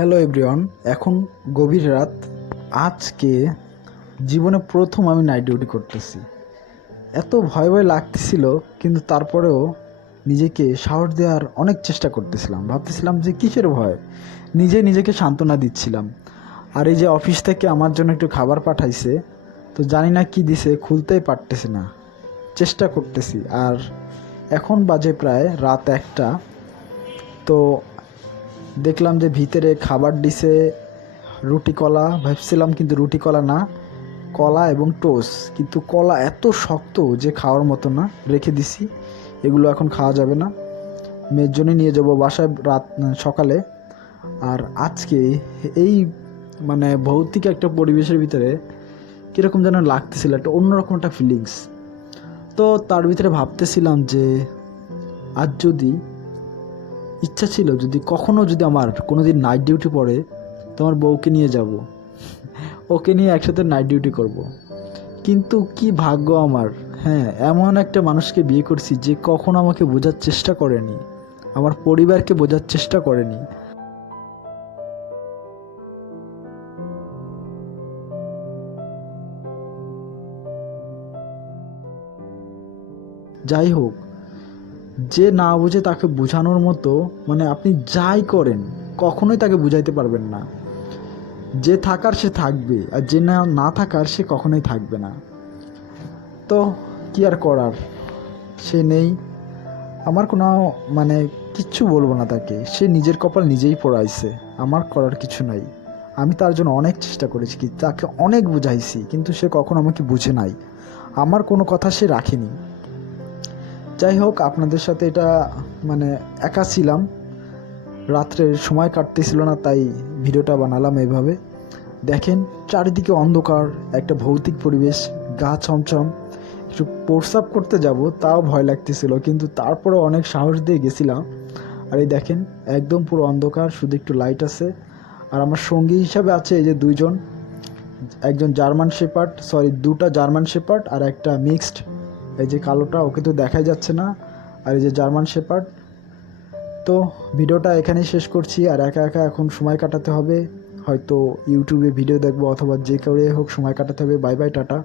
Hello everyone. এখন গভীর রাত। আজকে জীবনে প্রথম আমি নাইট ডিউটি করতেছি। এত ভয় ভয় লাগতেছিল, কিন্তু তারপরেও নিজেকে সাহস দেওয়ার অনেক চেষ্টা করতেছিলাম। ভাবতেছিলাম যে কিসের ভয়, নিজেকে সান্ত্বনা দিচ্ছিলাম। আর এই যে অফিস থেকে আমার জন্য একটু খাবার পাঠাইছে, তো জানি না কি দিছে, খুলতেই পারতেছি না, চেষ্টা করতেছি। আর এখন বাজে প্রায় রাত 1টা। তো দেখলাম যে ভিতরে খাবার দিছে রুটি কলা, ভাবছিলাম কিন্তু রুটি কলা না, কলা এবং টোস্ট। কিন্তু কলা এত শক্ত যে খাওয়ার মতো না, রেখে দিছি। এগুলো এখন খাওয়া যাবে না, মেয়ের জন্য নিয়ে যাবো বাসায় সকালে। আর আজকে এই ভৌতিক একটা পরিবেশের ভিতরে কীরকম যেন লাগতেছিল, একটা অন্যরকম একটা ফিলিংস। তো তার ভিতরে ভাবতেছিলাম যে আজ যদি ইচ্ছা ছিল, যদি কখনও যদি আমার কোনো দিন নাইট ডিউটি পড়ে, তোমার বউকে নিয়ে যাব, ওকে নিয়ে একসাথে নাইট ডিউটি করব। কিন্তু কি ভাগ্য আমার, হ্যাঁ, এমন একটা মানুষকে বিয়ে করছি যে কখনো আমাকে বোঝার চেষ্টা করেনি, আমার পরিবারকে বোঝার চেষ্টা করেনি। যাই হোক, যে না বুঝে তাকে বোঝানোর মতো, আপনি যাই করেন কখনোই তাকে বুঝাইতে পারবেন না। যে থাকার সে থাকবে, আর যে না থাকার সে কখনোই থাকবে না। তো কি আর করার, সে নেই। আমার কোনো কিচ্ছু বলবো না তাকে, সে নিজের কপাল নিজেই পোড়াইছে, আমার করার কিছু নাই। আমি তার জন্য অনেক চেষ্টা করেছি, কি তাকে অনেক বুঝাইছি, কিন্তু সে কখনো আমাকে বুঝে নাই, আমার কোনো কথা সে রাখেনি। যাই হোক, আপনাদের সাথে এটা একা ছিলাম, রাত্রের সময় কাটতেছিল না, তাই ভিডিওটা বানালাম এইভাবে। দেখেন চারিদিকে অন্ধকার, একটা ভৌতিক পরিবেশ, গা ছমছম। একটু প্রস্রাব করতে যাব, তাও ভয় লাগতেছিল, কিন্তু তারপরে অনেক সাহস দিয়ে গেছিলাম। আর এই দেখেন একদম পুরো অন্ধকার, শুধু একটু লাইট আছে। আর আমার সঙ্গী হিসাবে আছে এই যে দুইজন, একজন জার্মান শেপার্ড, দুটা জার্মান শেপার্ড আর একটা মিক্সড। এই যে কালোটা, ওকে তো দেখাই যাচ্ছে না, আর এই যে জার্মান শেপার্ড। তো ভিডিওটা এখানেই শেষ করছি। আর একা একা এখন সময় কাটাতে হবে, হয়তো ইউটিউবে ভিডিও দেখবো, অথবা যে করে হোক সময় কাটাতে হবে। Bye bye, tata.